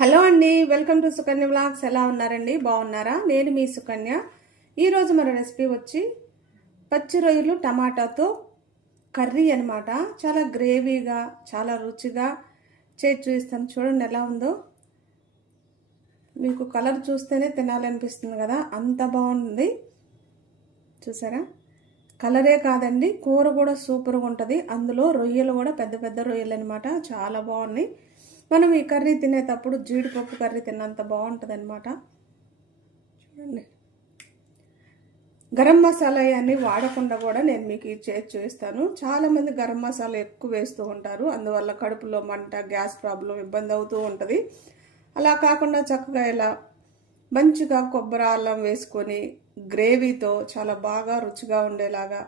Hello అండి welcome to Sukanya blogs ఎలా ఉన్నారండి? బాగున్నారా? నేను మీ సుకన్య. ఈరోజు మన రెసిపీ వచ్చి పచ్చి రొయ్యలు టమాటాతో కర్రీ అనమాట చాలా గ్రేవీగా చాలా రుచిగా చేసి చూపిస్తాను. చూడండి ఎలా ఉందో. మీకు కలర్ చూస్తేనే తినాలనిపిస్తుంది కదా. అంత బాగుంది. చూసారా? కలరే కాదండి కూర కూడా సూపర్గా ఉంటుంది. అందులో రొయ్యలు కూడా పెద్ద పెద్ద రొయ్యలు అనమాట చాలా బాగున్నాయి. మనం ఈ కర్రీ తినేటప్పుడు జీడిపప్పు కర్రీ తిన్నంత బాగుంటుంది అనమాట చూడండి. గరం మసాలా అన్ని వాడకుండా కూడా నేను మీకు ఇది చేసి చూపిస్తాను. చాలామంది గరం మసాలా ఎక్కువ వేస్తూ ఉంటారు. అందువల్ల కడుపులో మంట గ్యాస్ ప్రాబ్లం ఇబ్బంది అవుతూ ఉంటుంది. అలా కాకుండా చక్కగా ఇలా మంచిగా కొబ్బరి అల్లం వేసుకొని గ్రేవీతో చాలా బాగా రుచిగా ఉండేలాగా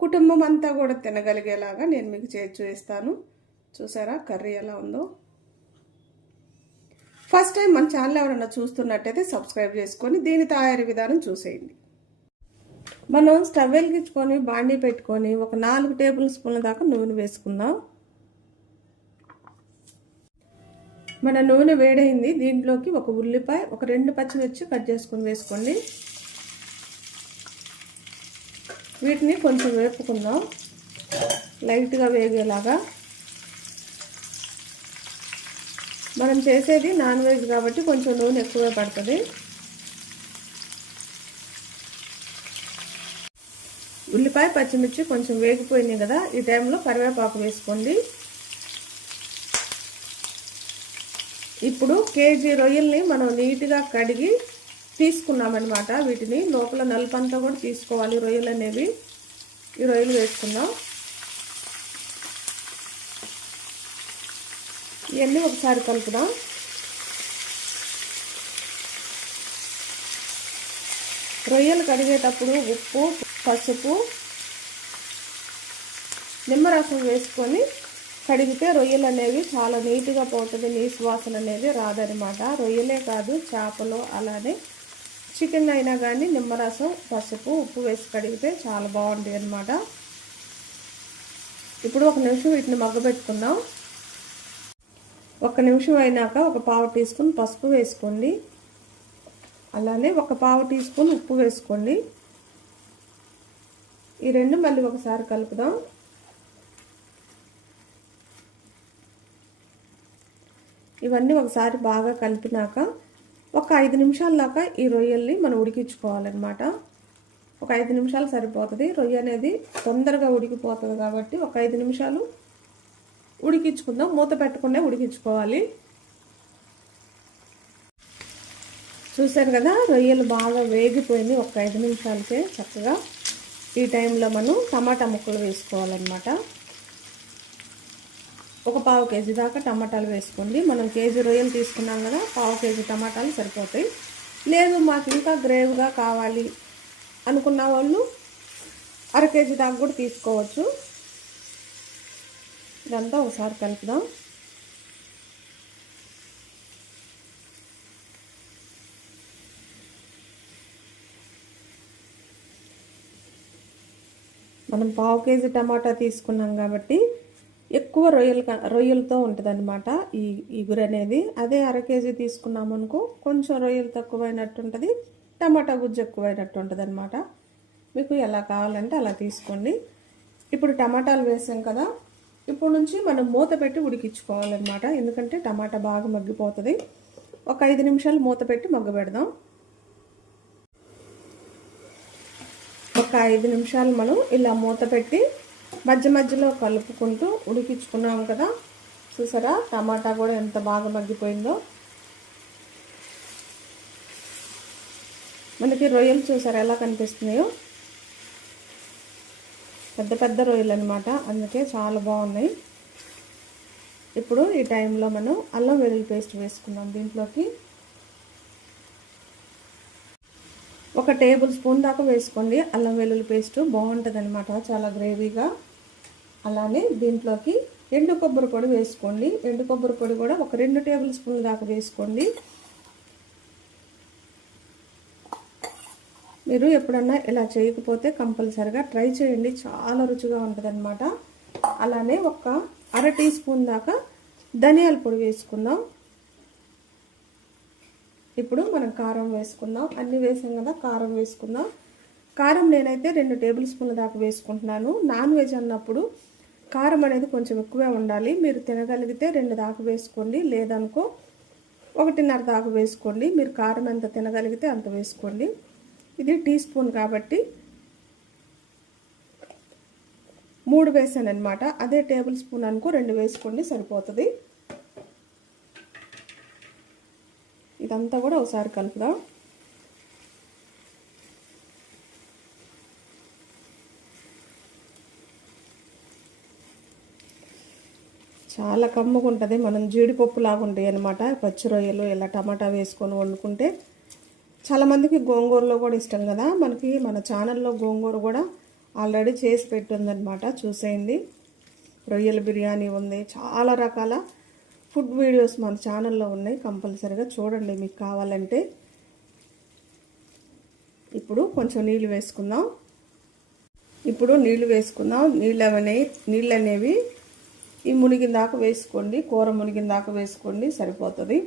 కుటుంబం అంతా కూడా తినగలిగేలాగా నేను మీకు చేసి చూపిస్తాను. చూసారా కర్రీ ఎలా ఉందో? ఫస్ట్ టైం మన ఛానల్ ఎవరైనా చూస్తున్నట్టయితే సబ్స్క్రైబ్ చేసుకొని దీని తయారీ విధానం చూసేయండి. మనం స్టవ్ వెలిగించుకొని బాండీ పెట్టుకొని ఒక నాలుగు టేబుల్ స్పూన్ల దాకా నూనె వేసుకుందాం. మన నూనె వేడైంది. దీంట్లోకి ఒక ఉల్లిపాయ ఒక రెండు పచ్చిమిర్చి కట్ చేసుకొని వేసుకోండి. వీటిని కొంచెం వేపుకుందాం. లైట్గా వేగేలాగా. మనం చేసేది నాన్ వెజ్ కాబట్టి కొంచెం నూనె ఎక్కువే పడుతుంది. ఉల్లిపాయ పచ్చిమిర్చి కొంచెం వేగిపోయింది కదా ఈ టైంలో కరివేపాకు వేసుకోండి. ఇప్పుడు కేజీ రొయ్యల్ని మనం నీట్గా కడిగి తీసుకున్నామన్నమాట. వీటిని లోపల నలుపంతా కూడా తీసుకోవాలి రొయ్యలు అనేవి. ఈ రొయ్యలు వేసుకుందాం. ఇవన్నీ ఒకసారి కలుపుదాం. రొయ్యలు కడిగేటప్పుడు ఉప్పు పసుపు నిమ్మరసం వేసుకొని కడిగితే రొయ్యలు అనేవి చాలా నీట్గా పోతుంది నీసు వాసన అనేది రాదనమాట రొయ్యలే కాదు చేపలు అలానే చికెన్ అయినా కానీ నిమ్మరసం పసుపు ఉప్పు వేసి కడిగితే చాలా బాగుంటుంది అనమాట ఇప్పుడు ఒక నిమిషం వీటిని మగ్గబెట్టుకుందాం. ఒక నిమిషం అయినాక ఒక పావు టీ స్పూన్ పసుపు వేసుకోండి. అలానే ఒక పావు టీ స్పూన్ ఉప్పు వేసుకోండి. ఈ రెండు మళ్ళీ ఒకసారి కలుపుదాం. ఇవన్నీ ఒకసారి బాగా కలిపినాక ఒక ఐదు నిమిషాల దాకా ఈ రొయ్యల్ని మనం ఉడికించుకోవాలన్నమాట. ఒక ఐదు నిమిషాలు సరిపోతుంది. రొయ్య అనేది తొందరగా ఉడికిపోతుంది కాబట్టి ఒక ఐదు నిమిషాలు ఉడికించుకుందాం. మూత పెట్టకుండా ఉడికించుకోవాలి. చూశారు కదా రొయ్యలు బాగా వేగిపోయింది. ఒక ఐదు నిమిషాలకే చక్కగా ఈ టైంలో మనం టమాటా ముక్కలు వేసుకోవాలన్నమాట. ఒక పావు కేజీ దాకా టమాటాలు వేసుకోండి. మనం కేజీ రొయ్యలు తీసుకున్నాం కదా పావు కేజీ టమాటాలు సరిపోతాయి. లేదు మాకు ఇంకా గ్రేవ్గా కావాలి అనుకున్న వాళ్ళు అర కేజీ దాకా కూడా తీసుకోవచ్చు. ఇదంతా ఒకసారి కలుపుదాం. మనం పావు కేజీ టమాటా తీసుకున్నాం కాబట్టి ఎక్కువ రొయ్యలు రొయ్యలతో ఉంటుందన్నమాట ఈ ఈ గురి అనేది. అదే అర కేజీ తీసుకున్నాం అనుకో కొంచెం రొయ్యలు తక్కువైనట్టు ఉంటుంది టమాటా గుజ్జు ఎక్కువైనట్టు ఉంటుంది అనమాట మీకు ఎలా కావాలంటే అలా తీసుకోండి. ఇప్పుడు టమాటాలు వేసాం కదా ఇప్పుడు నుంచి మనం మూత పెట్టి ఉడికించుకోవాలన్నమాట. ఎందుకంటే టమాటా బాగా మగ్గిపోతుంది. ఒక ఐదు నిమిషాలు మూత పెట్టి మగ్గబెడదాం. ఒక ఐదు నిమిషాలు మనం ఇలా మూత పెట్టి మధ్య మధ్యలో కలుపుకుంటూ ఉడికించుకున్నాం కదా. చూసారా? టమాటా కూడా ఎంత బాగా మగ్గిపోయిందో. మనకి రొయ్యలు చూసారా ఎలా కనిపిస్తున్నాయో? పెద్ద పెద్ద రొయ్యలు అనమాట అందుకే చాలా బాగున్నాయి. ఇప్పుడు ఈ టైంలో మనం అల్లం వెల్లుల్లి పేస్ట్ వేసుకున్నాం దీంట్లోకి. ఒక టేబుల్ స్పూన్ దాకా వేసుకోండి. అల్లం వెల్లుల్లి పేస్ట్ బాగుంటుంది అనమాట చాలా గ్రేవీగా. అలానే దీంట్లోకి ఎండు కొబ్బరి పొడి వేసుకోండి. ఎండు కొబ్బరి పొడి కూడా ఒక రెండు టేబుల్ స్పూన్ దాకా వేసుకోండి. మీరు ఎప్పుడన్నా ఇలా చేయకపోతే కంపల్సరిగా ట్రై చేయండి. చాలా రుచిగా ఉంటుంది అలానే ఒక అర టీ స్పూన్ దాకా ధనియాల పొడి వేసుకుందాం. ఇప్పుడు మనం కారం వేసుకుందాం. అన్ని వేసాం కదా కారం వేసుకుందాం. కారం నేనైతే రెండు టేబుల్ స్పూన్ల దాకా వేసుకుంటున్నాను. నాన్ వెజ్ అన్నప్పుడు కారం అనేది కొంచెం ఎక్కువే ఉండాలి. మీరు తినగలిగితే రెండు దాకా వేసుకోండి. లేదనుకో ఒకటిన్నర దాకా వేసుకోండి. మీరు కారం ఎంత తినగలిగితే అంత వేసుకోండి. ఇది టీ స్పూన్ కాబట్టి మూడు వేసాను అనమాట అదే టేబుల్ స్పూన్ అనుకో రెండు వేసుకోండి సరిపోతుంది. ఇదంతా కూడా ఒకసారి కలుపుదాం. చాలా కమ్ముకుంటుంది ఉంటుంది మనం జీడిపప్పు లాగా ఉంటాయి అనమాట పచ్చి రొయ్యలు ఇలా టమాటా వేసుకొని వండుకుంటే చాలామందికి గోంగూరలో కూడా ఇష్టం కదా. మనకి మన ఛానల్లో గోంగూర కూడా ఆల్రెడీ చేసి పెట్టిందనమాట చూసేయండి. రొయ్యల బిర్యానీ ఉంది. చాలా రకాల ఫుడ్ వీడియోస్ మన ఛానల్లో ఉన్నాయి. కంపల్సరీగా చూడండి మీకు కావాలంటే. ఇప్పుడు కొంచెం నీళ్ళు వేసుకుందాం. ఇప్పుడు నీళ్ళు వేసుకుందాం. నీళ్ళు అనేవి నీళ్ళు అనేవి ఈ మునిగిన దాకా వేసుకోండి. కూర మునిగిన దాకా వేసుకోండి. సరిపోతుంది.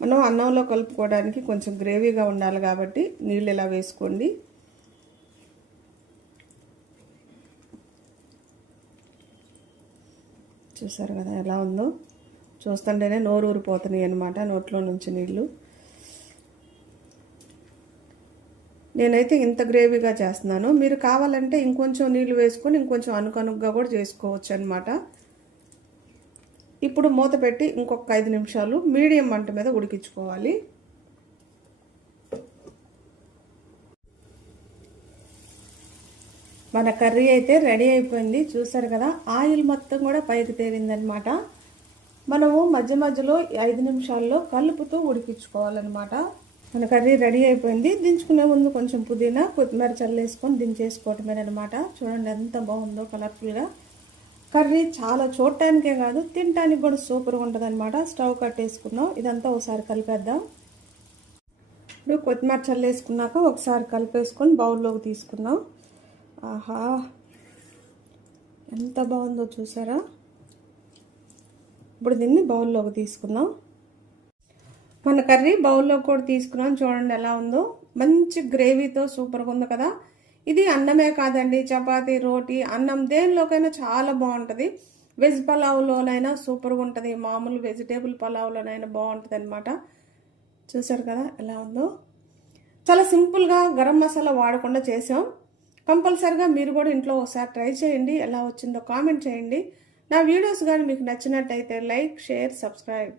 మనం అన్నంలో కలుపుకోవడానికి కొంచెం గ్రేవీగా ఉండాలి కాబట్టి నీళ్ళు ఇలా వేసుకోండి. చూసారు కదా ఎలా ఉందో? చూస్తుంటేనే నోరు ఊరిపోతున్నాయి అనమాట నోట్లో నుంచి నీళ్ళు. నేనైతే ఇంత గ్రేవీగా చేస్తున్నాను. మీరు కావాలంటే ఇంకొంచెం నీళ్ళు వేసుకొని ఇంకొంచెం అనుకనుగ్గా కూడా చేసుకోవచ్చు అనమాట ఇప్పుడు మూత పెట్టి ఇంకొక ఐదు నిమిషాలు మీడియం మంట మీద ఉడికించుకోవాలి. మన కర్రీ అయితే రెడీ అయిపోయింది. చూసారు కదా ఆయిల్ మొత్తం కూడా పైకి తేలిందనమాట మనము మధ్య మధ్యలో ఐదు నిమిషాల్లో కలుపుతూ ఉడికించుకోవాలన్నమాట. మన కర్రీ రెడీ అయిపోయింది. దించుకునే ముందు కొంచెం పుదీనా కొత్తిమీర చల్లేసుకొని దించేసుకోవటమేనమాట చూడండి ఎంత బాగుందో కలర్ఫుల్గా. కర్రీ చాలా చూడటానికే కాదు తినటానికి కూడా సూపర్గా ఉంటుంది అనమాట స్టవ్ కట్టేసుకున్నాం. ఇదంతా ఒకసారి కలిపేద్దాం. ఇప్పుడు కొత్తిమీర చల్లేసుకున్నాక ఒకసారి కలిపేసుకొని బౌల్లోకి తీసుకున్నాం ఆహా! ఎంత బాగుందో చూసారా? ఇప్పుడు దీన్ని బౌల్లోకి తీసుకుందాం. మన కర్రీ బౌల్లో కూడా తీసుకున్నాం. చూడండి ఎలా ఉందో. మంచి గ్రేవీతో సూపర్గా ఉంది కదా. ఇది అన్నమే కాదండి చపాతి రోటీ అన్నం దేనిలోకైనా చాలా బాగుంటుంది. వెజ్ పలావ్లోనైనా సూపర్గా ఉంటుంది. మామూలు వెజిటేబుల్ పలావ్లోనైనా బాగుంటుంది అనమాట చూసారు కదా ఎలా ఉందో? చాలా సింపుల్గా గరం మసాలా వాడకుండా చేసాం. కంపల్సరిగా మీరు కూడా ఇంట్లో ఒకసారి ట్రై చేయండి. ఎలా వచ్చిందో కామెంట్ చేయండి. నా వీడియోస్ కానీ మీకు నచ్చినట్టయితే లైక్ షేర్ సబ్స్క్రైబ్.